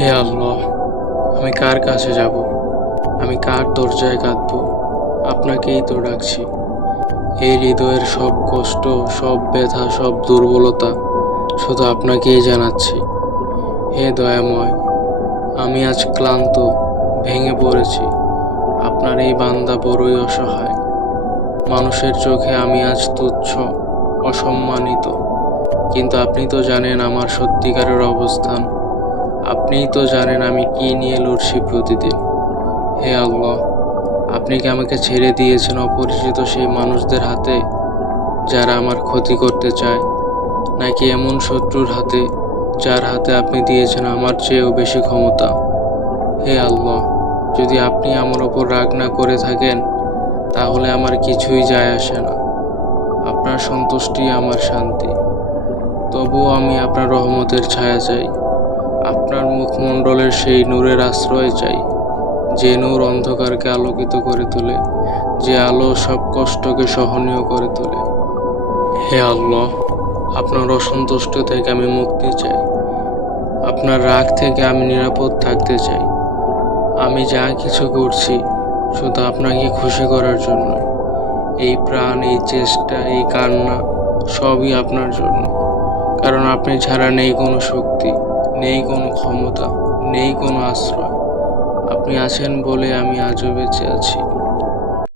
হে আল্লাহ, আমি কার কাছে যাব? আমি কার দরজায় কাঁদব? আপনাকেই তো ডাকছি। এই হৃদয়ের সব কষ্ট, সব ব্যথা, সব দুর্বলতা শুধু আপনাকেই জানাচ্ছি। হে দয়াময়, আমি আজ ক্লান্ত, ভেঙে পড়েছি। আপনার এই বান্দা বড়ই অসহায়। মানুষের চোখে আমি আজ তুচ্ছ, অসম্মানিত। কিন্তু আপনি তো জানেন আমার সত্যিকারের অবস্থান। আপনিই তো জানেন আমি কি নিয়ে লড়ছি প্রতিদিন। হে আল্লাহ, আপনি কি আমাকে ছেড়ে দিয়েছেন অপরিচিত সেই মানুষদের হাতে, যারা আমার ক্ষতি করতে চায়? নাকি এমন শত্রুর হাতে, যার হাতে আপনি দিয়েছেন আমার চেয়েও বেশি ক্ষমতা? হে আল্লাহ, যদি আপনি আমার ওপর রাগ না করে থাকেন, তাহলে আমার কিছুই যায় আসে না। আপনার সন্তুষ্টি আমার শান্তি। তবুও আমি আপনার রহমতের ছায়া চাই। আপনার মুখমণ্ডলের সেই নূরের আশ্রয় চাই, যে নূর অন্ধকারকে আলোকিত করে তোলে, যে আলো সব কষ্টকে সহনীয় করে তোলে। হে আল্লাহ, আপনার অসন্তুষ্ট থেকে আমি মুক্তি চাই। আপনার রাগ থেকে আমি নিরাপদ থাকতে চাই। আমি যা কিছু করছি শুধু আপনাকে খুশি করার জন্য। এই প্রাণ, এই চেষ্টা, এই কান্না সবই আপনার জন্য। কারণ আপনি ছাড়া নেই কোনো শক্তি। নেই কোনো ক্ষমতা নেই কোনো আশ্রয়। আপনি আছেন বলে আমি আজও বেঁচে আছি।